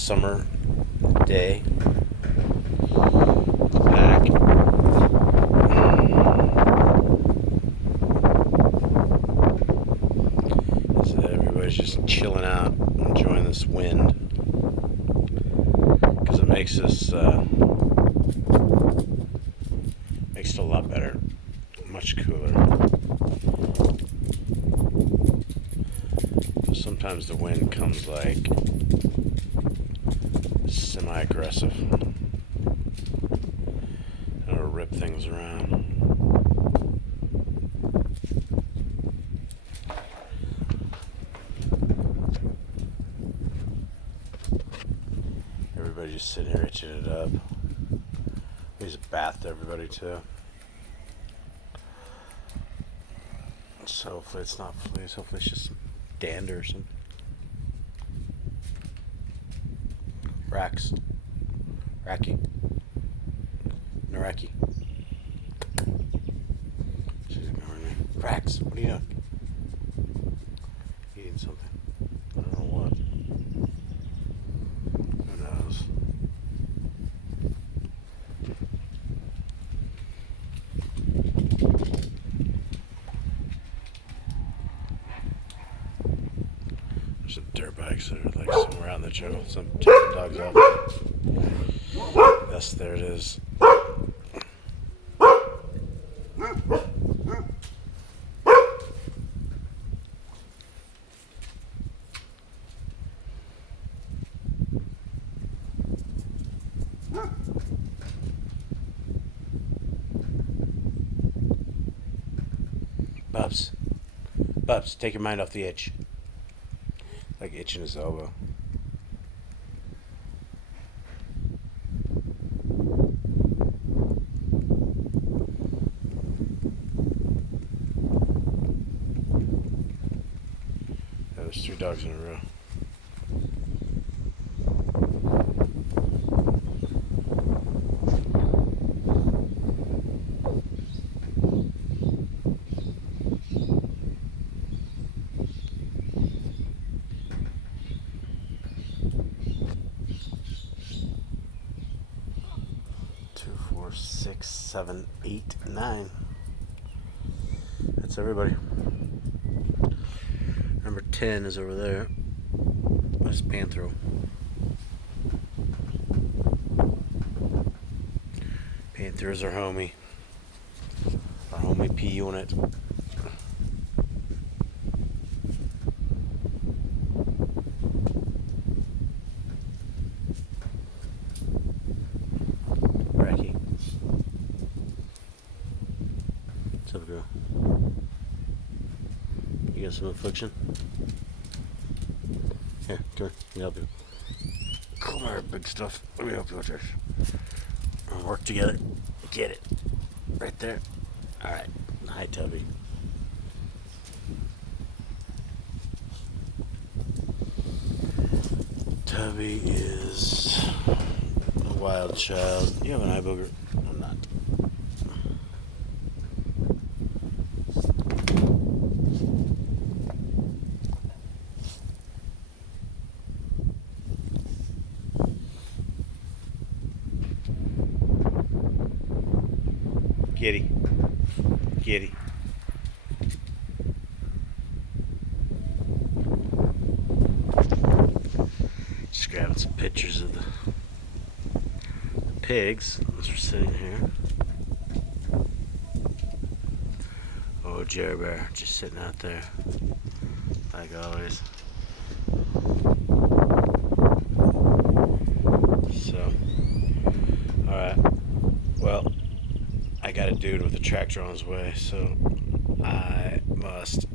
summer day. Back. So everybody's just chilling out, enjoying this wind. Because it makes makes it a lot better. Much cooler. Sometimes the wind comes like semi-aggressive. And it'll rip things around. Everybody just sitting here itching it up. There's a bath to everybody too. So hopefully it's not fleas. Hopefully it's just some dander or something. Rax. Racky. Naraki. She's ignoring me. Rax, what are you doing? Eating something. I don't know what. Who knows? There's some dirt bikes that are like somewhere out in the jungle. Some taking dogs out. Yes, there it is. Bubs. Bubs, take your mind off the itch. Like itching his elbow. Yeah, there's 3 dogs in a row. Two, 4, 6, 7, 8, 9. That's everybody. Number 10 is over there. That's Panthro. Panthro's our homie. Our homie P unit. Racky. What's up, girl? You got some affliction? Here, come here. Let me help you. Come here, big stuff. Let me help you with this. We'll work together. Get it. Right there. Alright. Hi, Tubby. Tubby is a wild child. You have an eye booger? I'm not. Kitty. Kitty. Just grabbing some pictures of the pigs as we're sitting here. Oh, Jerry Bear just sitting out there, like always. So, alright. Well, I got a dude with a tractor on his way, so I must